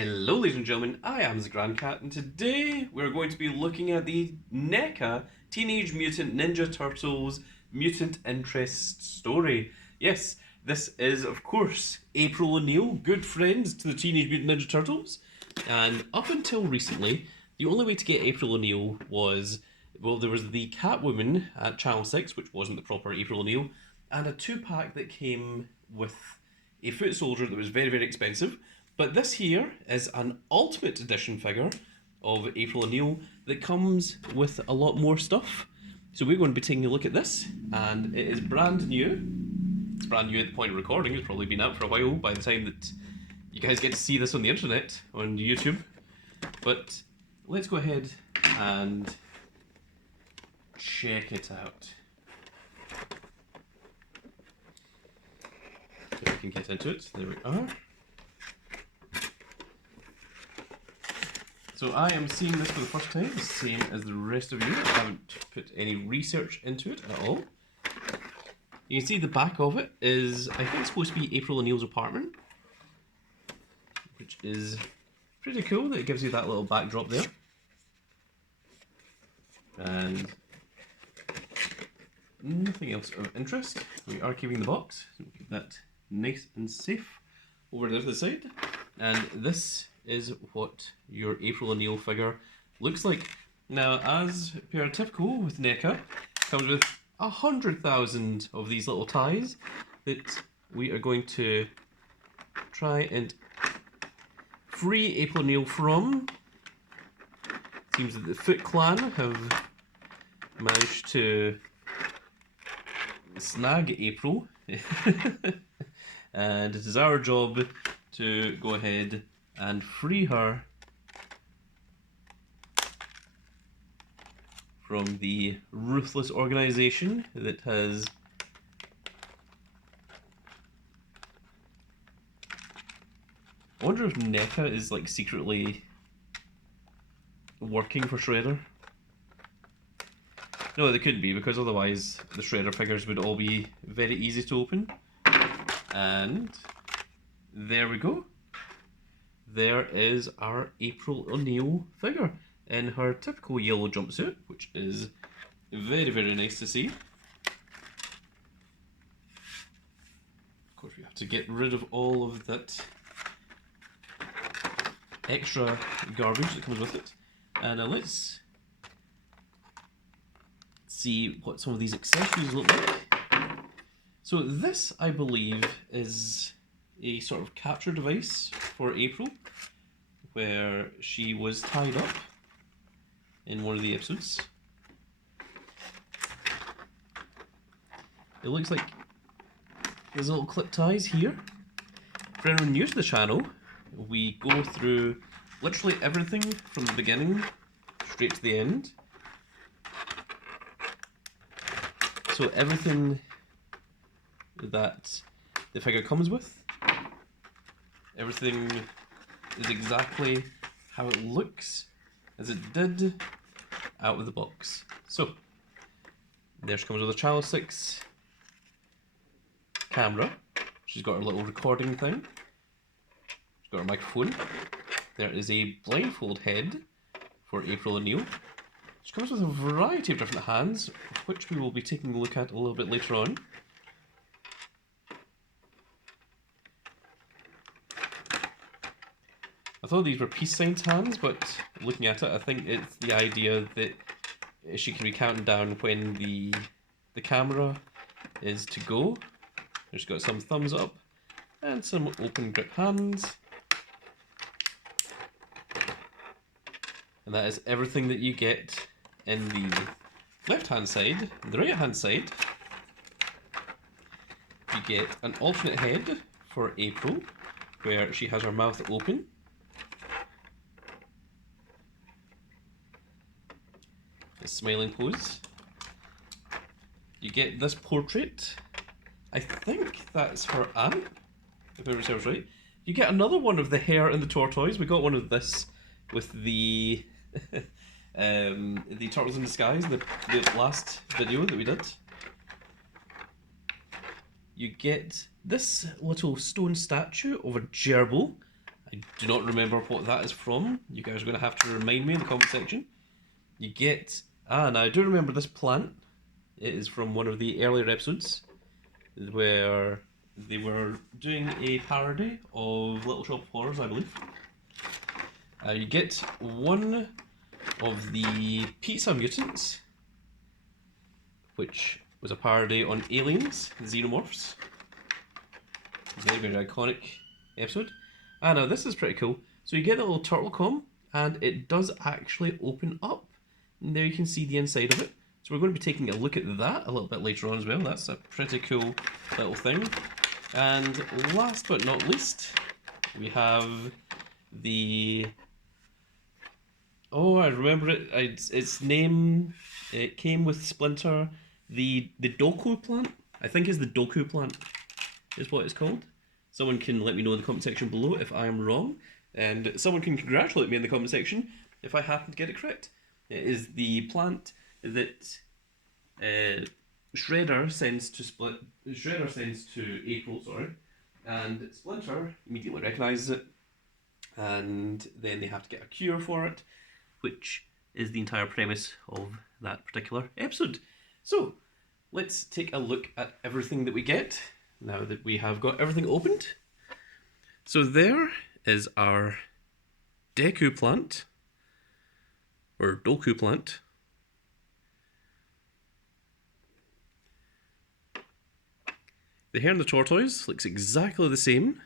Hello ladies and gentlemen, I am the Grand Cat and today we're going to be looking at the NECA Teenage Mutant Ninja Turtles Mutant Interest story. Yes, this is of course April O'Neil, good friends to the Teenage Mutant Ninja Turtles, and up until recently the only way to get April O'Neil was, well, there was the Catwoman at Channel 6, which wasn't the proper April O'Neil, and a 2-pack that came with a foot soldier that was very, very expensive. But this here is an Ultimate Edition figure of April O'Neil that comes with a lot more stuff. So we're going to be taking a look at this, and it is brand new. It's brand new at the point of recording. It's probably been out for a while by the time that you guys get to see this on the internet, on YouTube. But let's go ahead and check it out. So we can get into it. There we are. So I am seeing this for the first time, the same as the rest of you. I haven't put any research into it at all. You can see the back of it is, I think, supposed to be April O'Neil's apartment, which is pretty cool that it gives you that little backdrop there. And nothing else of interest. We are keeping the box, so we'll keep that nice and safe over there to the side. And this is what your April O'Neil figure looks like. Now, as per typical with NECA, comes with 100,000 of these little ties that we are going to try and free April O'Neil from. Seems that the Foot Clan have managed to snag April, and it is our job to go ahead and free her from the ruthless organization that has I wonder if NECA is like secretly working for Shredder. No, they couldn't be, because otherwise the Shredder figures would all be very easy to open. And there we go. There is our April O'Neil figure in her typical yellow jumpsuit, which is very, very nice to see. Of course, we have to get rid of all of that extra garbage that comes with it. And now let's see what some of these accessories look like. So this, I believe, is a sort of capture device for April, where she was tied up in one of the episodes. It looks like there's little clip ties here. For anyone new to the channel, we go through literally everything from the beginning straight to the end. So everything that the figure comes with, everything is exactly how it looks as it did out of the box. So there she comes with a Channel 6 camera. She's got her little recording thing. She's got her microphone. There is a blindfold head for April O'Neil. She comes with a variety of different hands, which we will be taking a look at a little bit later on. I thought these were peace signs hands, but looking at it, I think it's the idea that she can be counting down when the camera is to go. She's got some thumbs up and some open grip hands. And that is everything that you get in the left-hand side. The right-hand side, you get an alternate head for April, where she has her mouth open. The smiling pose. You get this portrait. I think that's her aunt, if memory serves right. You get another one of the hare and the tortoise. We got one of this with the the Turtles in Disguise, the last video that we did. You get this little stone statue of a gerbil, I do not remember what that is from. You guys are going to have to remind me in the comment section. You get... Ah, now I do remember this plant. It is from one of the earlier episodes where they were doing a parody of Little Shop of Horrors, I believe. You get one of the pizza mutants, which was a parody on aliens, xenomorphs. Very, very iconic episode. Ah, now this is pretty cool. So you get the little turtle comb, and it does actually open up. And there you can see the inside of it. So we're going to be taking a look at that a little bit later on as well. That's a pretty cool little thing. And last but not least, we have the... Oh, I remember it. Its name, it came with Splinter. The Doku plant, I think is the Doku plant, is what it's called. Someone can let me know in the comment section below if I am wrong, and someone can congratulate me in the comment section if I happen to get it correct. It is the plant that Shredder sends to April, sorry, and Splinter immediately recognises it, and then they have to get a cure for it, which is the entire premise of that particular episode. So, let's take a look at everything that we get, now that we have got everything opened. So there is our Deku plant, or Doku plant. The hair and the tortoise looks exactly the same,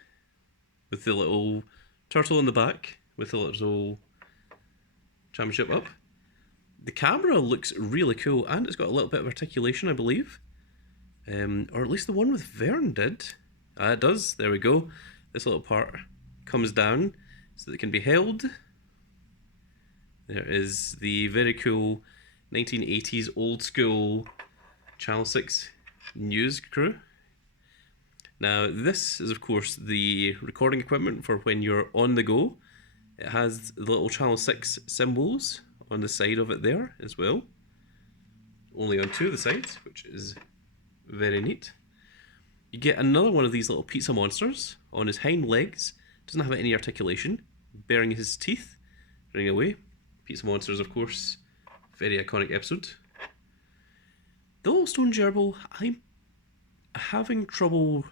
with the little turtle in the back, with the little championship up. The camera looks really cool, and it's got a little bit of articulation, I believe. Or at least the one with Vern did. It does, there we go. This little part comes down so that it can be held. There is the very cool 1980s old school Channel 6 news crew. Now this is of course the recording equipment for when you're on the go. It has the little Channel 6 symbols on the side of it there as well. Only on two of the sides, which is very neat. You get another one of these little pizza monsters on his hind legs. Doesn't have any articulation, baring his teeth, running away. Pizza monsters, of course, very iconic episode. The little stone gerbil, I'm having trouble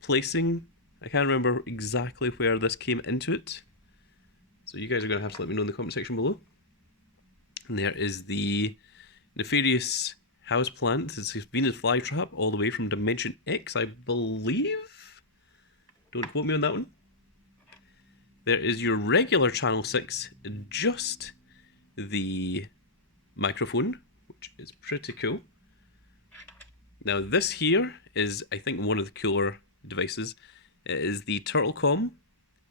placing. I can't remember exactly where this came into it. So you guys are going to have to let me know in the comment section below. And there is the nefarious houseplant. It's Venus flytrap all the way from Dimension X, I believe. Don't quote me on that one. There is your regular Channel 6, just the microphone, which is pretty cool. Now this here is, I think, one of the cooler devices. It is the Turtle Com,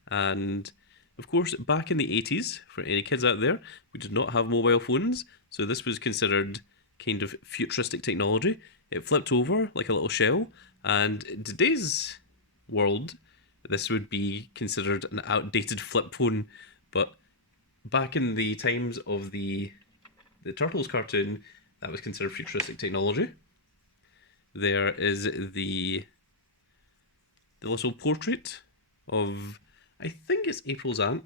and of course back in the 80s, for any kids out there, we did not have mobile phones, so this was considered kind of futuristic technology. It flipped over like a little shell, and in today's world this would be considered an outdated flip phone, but back in the times of the Turtles cartoon, that was considered futuristic technology. There is the little portrait of, I think it's April's aunt.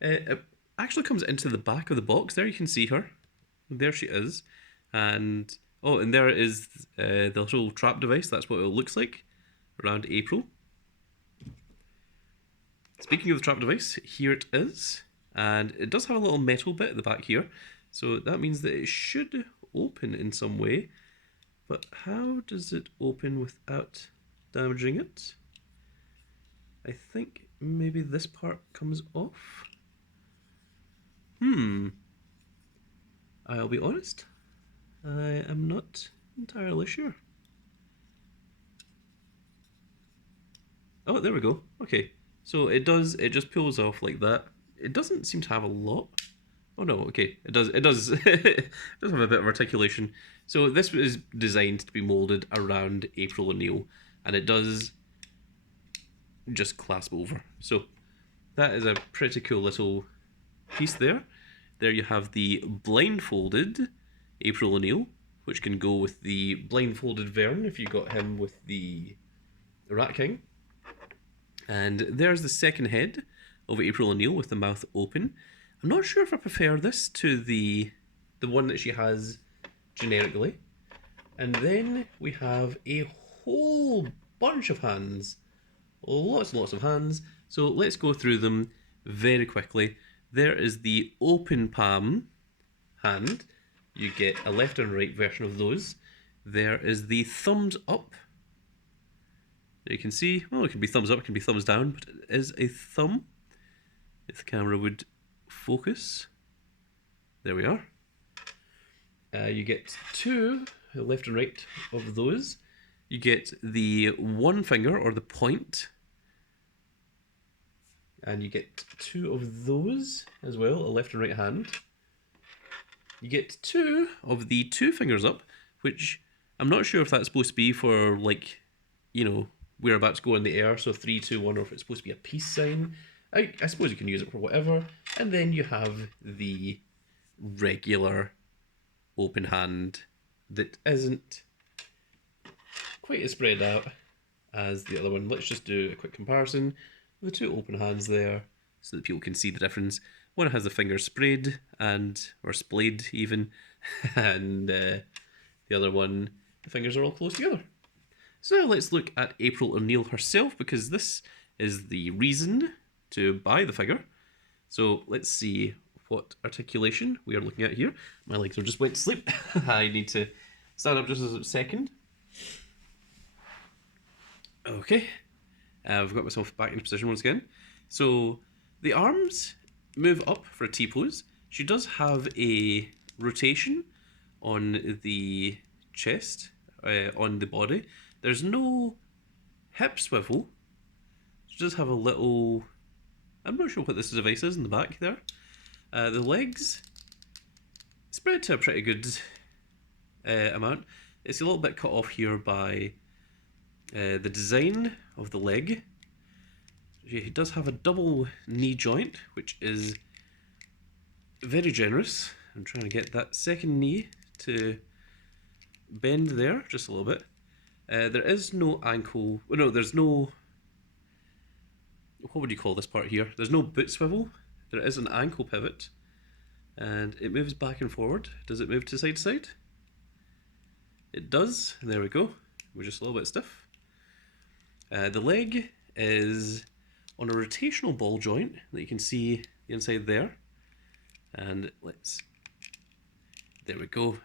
It actually comes into the back of the box. There you can see her. There she is. And, oh, and there is the little trap device. That's what it looks like around April. Speaking of the trap device, here it is. And it does have a little metal bit at the back here. So that means that it should open in some way. But how does it open without damaging it? I think maybe this part comes off. I'll be honest, I am not entirely sure. Oh, there we go. Okay, so it just pulls off like that. It doesn't seem to have a lot. Oh no, okay, it does it does have a bit of articulation. So this was designed to be molded around April O'Neil, and it does just clasp over. So that is a pretty cool little piece there. There you have the blindfolded April O'Neil, which can go with the blindfolded Vern if you got him with the Rat King. And there's the second head of April O'Neil with the mouth open. I'm not sure if I prefer this to the one that she has generically. And then we have a whole bunch of hands. Lots and lots of hands. So let's go through them very quickly. There is the open palm hand. You get a left and right version of those. There is the thumbs up. You can see, well, it can be thumbs up, it can be thumbs down, but it is a thumb. If the camera would focus. There we are. You get two, left and right of those. You get the one finger, or the point. And you get two of those as well, a left and right hand. You get two of the two fingers up, which I'm not sure if that's supposed to be for, like, you know, we're about to go in the air, so 3, 2, 1, or if it's supposed to be a peace sign. I suppose you can use it for whatever. And then you have the regular open hand that isn't quite as spread out as the other one. Let's just do a quick comparison. The two open hands there so that people can see the difference. One has the fingers sprayed or splayed even, and the other one, the fingers are all close together. So now let's look at April O'Neil herself, because this is the reason to buy the figure. So let's see what articulation we are looking at here. My legs are just went to sleep. I need to stand up just a second. Okay, I've got myself back into position once again. So the arms move up for a T-pose. She does have a rotation on the chest, on the body. There's no hip swivel. She does have a little... I'm not sure what this device is in the back there. The legs spread to a pretty good amount. It's a little bit cut off here by the design of the leg. He does have a double knee joint, which is very generous. I'm trying to get that second knee to bend there just a little bit. There is no ankle... No, there's no... What would you call this part here? There's no boot swivel. There is an ankle pivot. And it moves back and forward. Does it move to side to side? It does. There we go. We're just a little bit stiff. The leg is on a rotational ball joint that you can see the inside there. And there we go.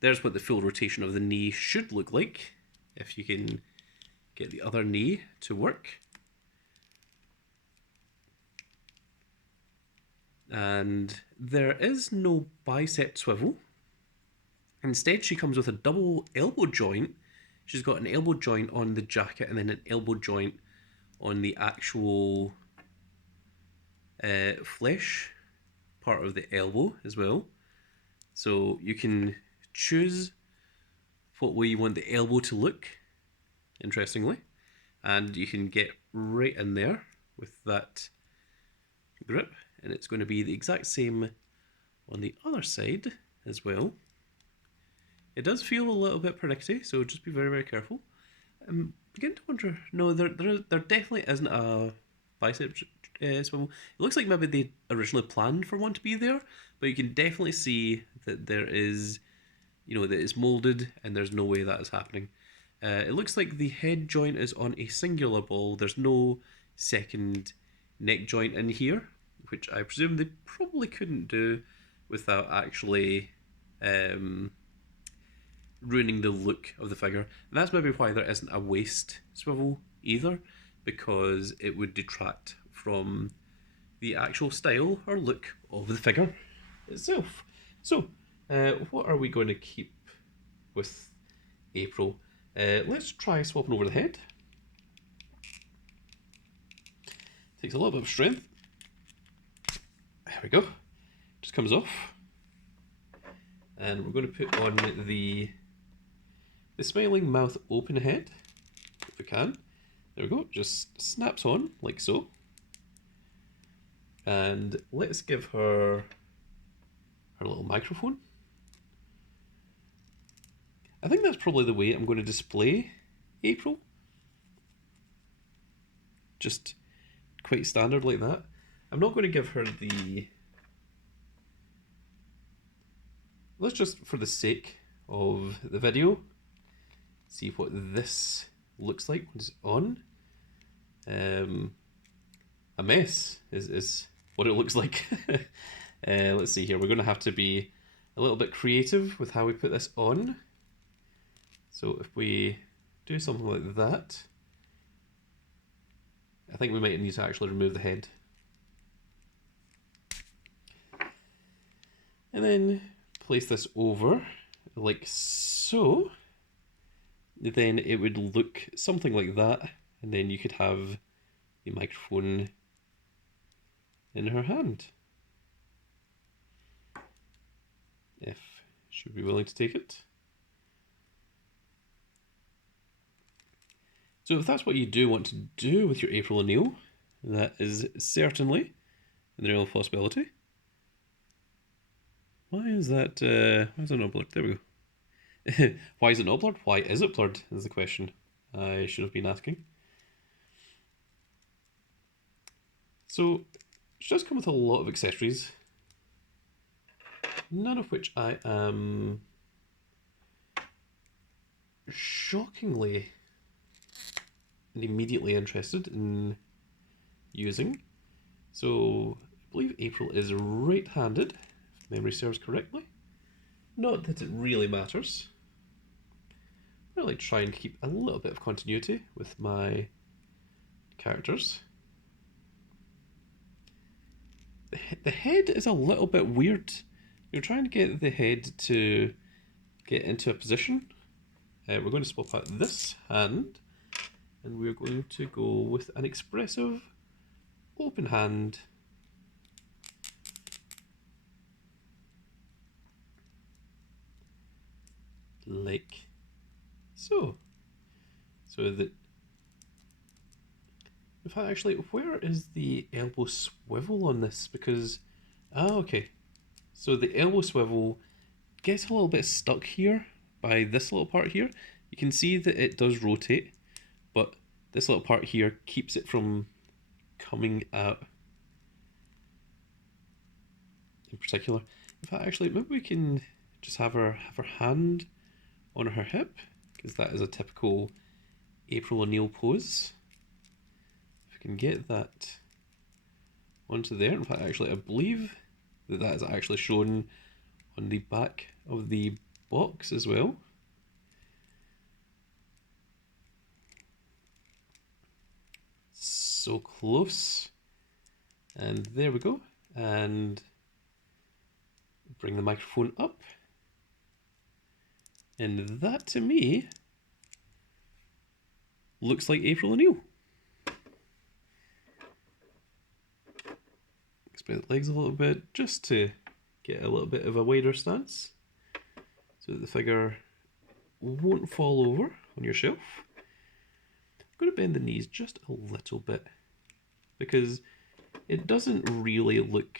There's what the full rotation of the knee should look like, if you can get the other knee to work. And there is no bicep swivel. Instead, she comes with a double elbow joint. She's got an elbow joint on the jacket and then an elbow joint on the actual flesh part of the elbow as well. So you can choose what way you want the elbow to look, interestingly. And you can get right in there with that grip. And it's going to be the exact same on the other side as well. It does feel a little bit pernickety, so just be very, very careful. I'm beginning to wonder, no, there definitely isn't a bicep swivel. It looks like maybe they originally planned for one to be there, but you can definitely see that there is, you know, that it's molded and there's no way that is happening. It looks like the head joint is on a singular ball. There's no second neck joint in here, which I presume they probably couldn't do without actually ruining the look of the figure. And that's maybe why there isn't a waist swivel either, because it would detract from the actual style or look of the figure itself. So, what are we going to keep with April? Let's try swapping over the head. Takes a little bit of strength. There we go. Just comes off. And we're going to put on the smiling mouth open head, if we can. There we go. Just snaps on like so. And let's give her her little microphone. I think that's probably the way I'm going to display April. just quite standard like that. I'm not going to give her the... Let's just, for the sake of the video, see what this looks like when it's on. A mess is what it looks like. Let's see here. We're going to have to be a little bit creative with how we put this on. So if we do something like that, I think we might need to actually remove the head. And then place this over like so. Then it would look something like that, and then you could have the microphone in her hand, if she would be willing to take it. So if that's what you do want to do with your April O'Neil, that is certainly a real possibility. Why is that not blurred? There we go. Why is it not blurred? Why is it blurred is the question I should have been asking. So it's just come with a lot of accessories, none of which I am shockingly and immediately interested in using. So I believe April is right-handed, if memory serves correctly. Not that it really matters. I like to try and keep a little bit of continuity with my characters. The head is a little bit weird. You're trying to get the head to get into a position. We're going to swap out this hand, and we're going to go with an expressive open hand. Like so. So that... In fact, actually, where is the elbow swivel on this? Because... Ah, okay. So the elbow swivel gets a little bit stuck here by this little part here. You can see that it does rotate, but this little part here keeps it from coming out in particular. In fact, actually, maybe we can just have her hand on her hip, because that is a typical April O'Neil pose. If we can get that onto there. In fact, actually, I believe that is actually shown on the back of the box as well. So close. And there we go. And bring the microphone up. And that, to me, looks like April O'Neil. Spread the legs a little bit, just to get a little bit of a wider stance, so that the figure won't fall over on your shelf. I'm going to bend the knees just a little bit, because it doesn't really look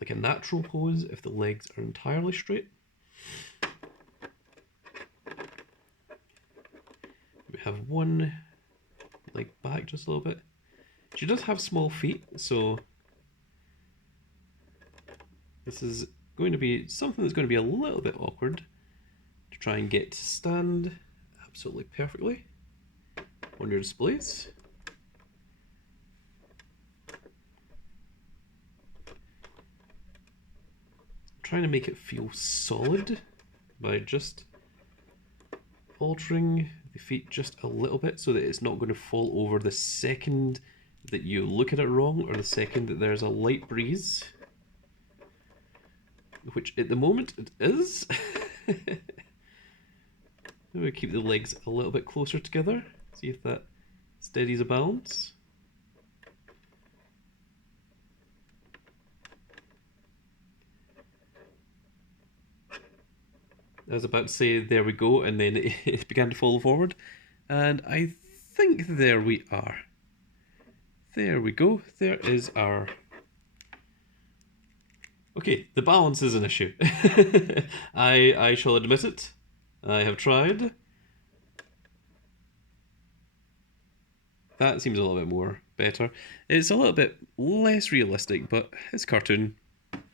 like a natural pose if the legs are entirely straight. We have one leg back just a little bit. She does have small feet, so this is going to be something that's going to be a little bit awkward to try and get to stand absolutely perfectly on your displays. I'm trying to make it feel solid by just altering the feet just a little bit so that it's not going to fall over the second that you look at it wrong, or the second that there's a light breeze, which at the moment it is. Maybe keep the legs a little bit closer together, see if that steadies a balance. I was about to say there we go, and then it began to fall forward, and I think there we are. There we go. There is our... Okay, the balance is an issue. I shall admit it. I have tried. That seems a little bit more better. It's a little bit less realistic, but it's cartoon.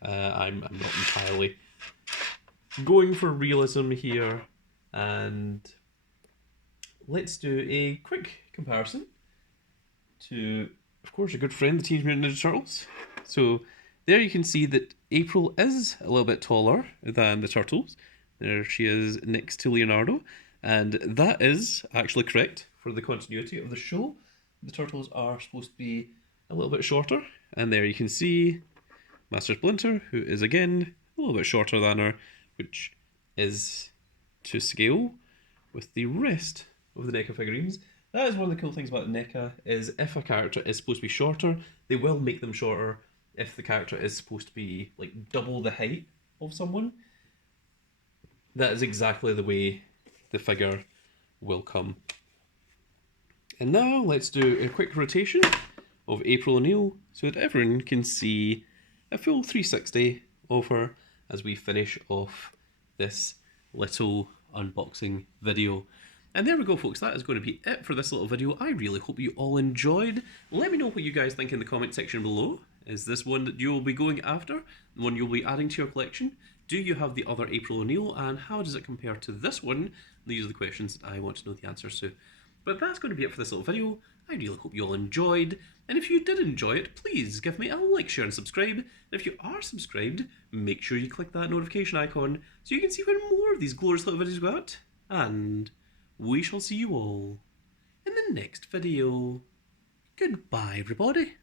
I'm not entirely going for realism here. And let's do a quick comparison to, of course, a good friend, the Teenage Mutant Ninja Turtles. So there you can see that April is a little bit taller than the Turtles. There she is next to Leonardo. And that is actually correct for the continuity of the show. The Turtles are supposed to be a little bit shorter. And there you can see Master Splinter, who is again a little bit shorter than her, which is to scale with the rest of the NECA figurines. That is one of the cool things about NECA, is if a character is supposed to be shorter, they will make them shorter if the character is supposed to be like double the height of someone. That is exactly the way the figure will come. And now let's do a quick rotation of April O'Neil so that everyone can see a full 360 of her as we finish off this little unboxing video. And there we go, folks. That is going to be it for this little video. I really hope you all enjoyed. Let me know what you guys think in the comment section below. Is this one that you will be going after? The one you'll be adding to your collection? Do you have the other April O'Neil? And how does it compare to this one? These are the questions that I want to know the answers to. But that's going to be it for this little video. I really hope you all enjoyed. And if you did enjoy it, please give me a like, share, and subscribe. And if you are subscribed, make sure you click that notification icon so you can see when more of these glorious little videos go out. And we shall see you all in the next video. Goodbye, everybody.